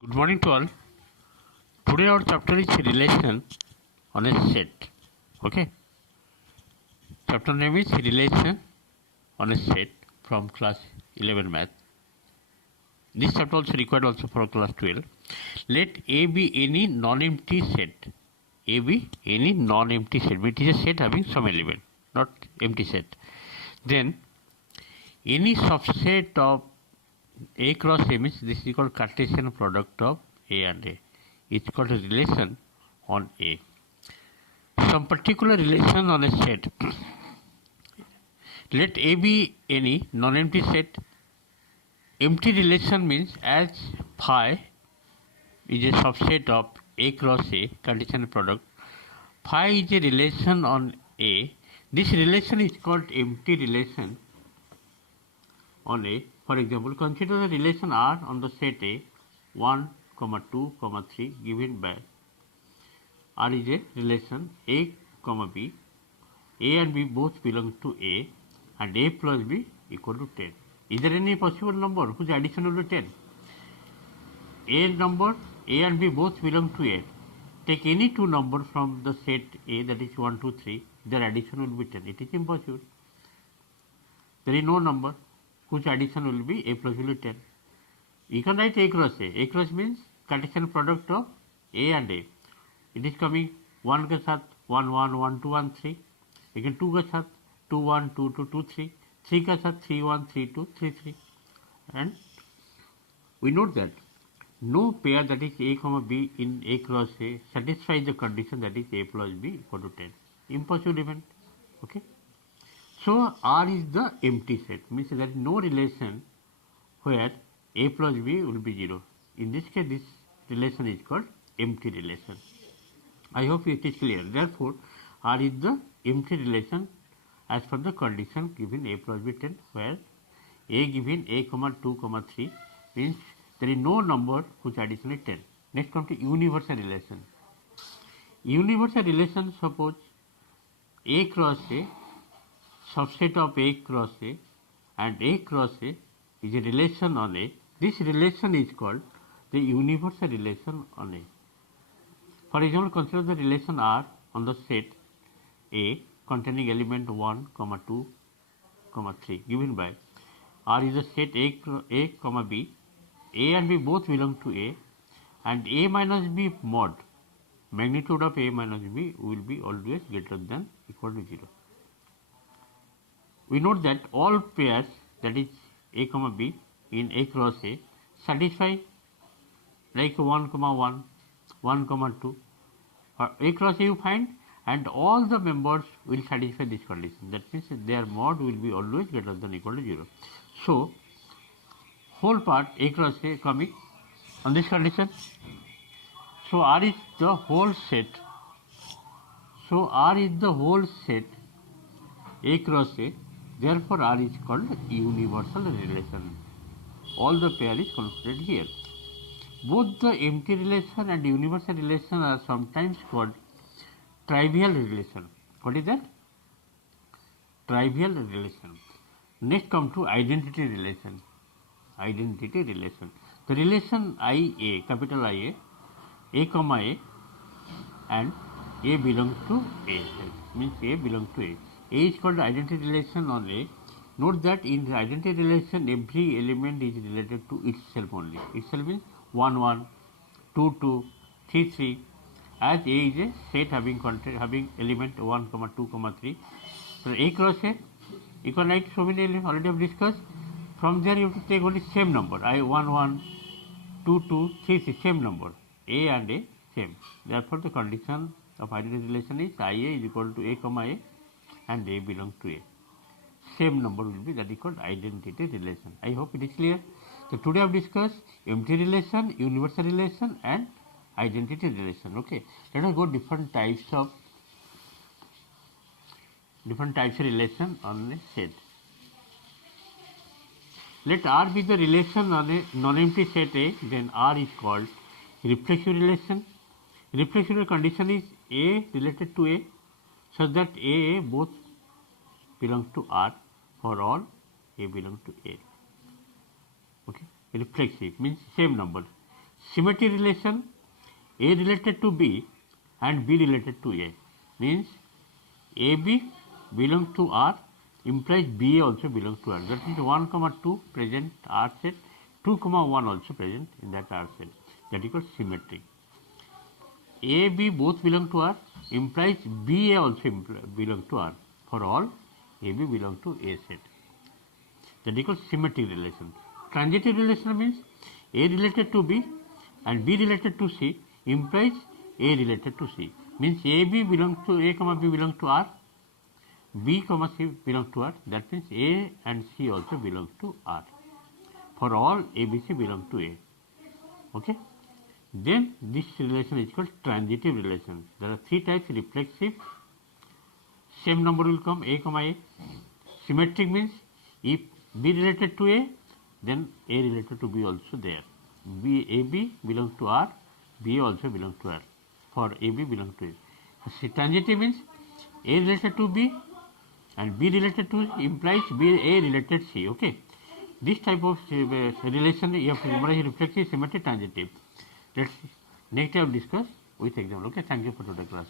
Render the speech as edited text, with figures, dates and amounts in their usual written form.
Good morning to all. Today our chapter is relation on a set. Okay. Chapter name is relation on a set from class 11 math. This chapter also required also for class 12. Let A be any non-empty set. A be any non-empty set. It is a set having some element, not empty set. Then any subset of A cross A means this is called Cartesian product of A and A. It's called a relation on A. Some particular relation on a set. Let A be any non-empty set. Empty relation means as phi is a subset of A cross A, Cartesian product. Phi is a relation on A. This relation is called empty relation on A. For example, consider the relation R on the set A 1, 2, 3 given by R is a relation A, B. A and B both belong to A and A plus B equal to 10. Is there any possible number whose addition will be 10? A number, A and B both belong to A. Take any two numbers from the set A, that is 1, 2, 3, their addition will be 10. It is impossible. There is no number whose addition will be A plus will be 10. You can write A cross A. A cross means Cartesian product of A and A. It is coming 1 के साथ 1 1 1 2 1 3. लेकिन 2 के साथ 2 1 2 2 2 3. 3 के साथ 3 1 3 2 3 3. And we note that no pair that is A comma B in A cross A satisfies the condition that is A plus B equal to 10. Impossible event. Okay. So R is the empty set. Means there is no relation where A plus B will be 0. In this case, this relation is called empty relation. I hope it is clear. Therefore, R is the empty relation as per the condition given A plus B 10, where A given A comma 2 comma 3 means there is no number whose addition is 10. Next come to universal relation. Universal relation, suppose A cross A, subset of A cross A and A cross A is a relation on A. This relation is called the universal relation on A. For example, consider the relation R on the set A containing element 1, 2, 3 given by R is a set A, B. A and B both belong to A and A minus B mod magnitude of A minus B will be always greater than equal to 0. We note that all pairs, that is A, B in A cross A, satisfy like 1, 1, 1, 2. For A cross A you find, and all the members will satisfy this condition. That means their mod will be always greater than equal to 0. So, whole part A cross A coming on this condition. So, R is the whole set. So, R is the whole set A cross A. Therefore, R is called universal relation. All the pair is considered here. Both the empty relation and universal relation are sometimes called trivial relation. What is that? Trivial relation. Next come to identity relation. Identity relation. The relation IA, capital IA, A comma A, and A belongs to A. Means A belongs to A. A is called identity relation on A. Note that in the identity relation, every element is related to itself only. Itself means 1 1, 2 2, 3 3. As A is a set having element 1, 2, 3. So A cross A, you can write so many elements already have discussed. From there you have to take only same number. I 1 1, 2 2, 3 3, same number. A and A same. Therefore the condition of identity relation is IA is equal to A comma A and A belongs to A. Same number will be, that is called identity relation. I hope it is clear. So today I have discussed empty relation, universal relation and identity relation. Okay. Let us go different types of relation on a set. Let R be the relation on a non-empty set A, then R is called reflexive relation. Reflexive condition is A related to A, such that A both belongs to R. For all A belongs to A. Okay. Reflexive means same number. Symmetry relation, A related to B and B related to A, means AB belongs to R implies BA also belongs to R. That means 1, 2 present R set, 2, 1 also present in that R set. That is called symmetry. A, B both belong to R implies BA also belong to R. For all AB belong to A set. That is called symmetric relation. Transitive relation means A related to B and B related to C implies A related to C. Means AB belongs to A, B belong to R, B, C belong to R. That means A and C also belong to R. For all ABC belong to A. Okay. Then this relation is called transitive relation. There are three types: reflexive, same number will come A, A. Symmetric means if B related to A, then A related to B also there. AB belongs to R, B also belongs to R. For AB belongs to A. Transitive means A related to B and B related to implies A related C. Okay. This type of relation you have to memorize: reflexive, symmetric, transitive. Let's next time discuss with example. Okay. Thank you for today's class.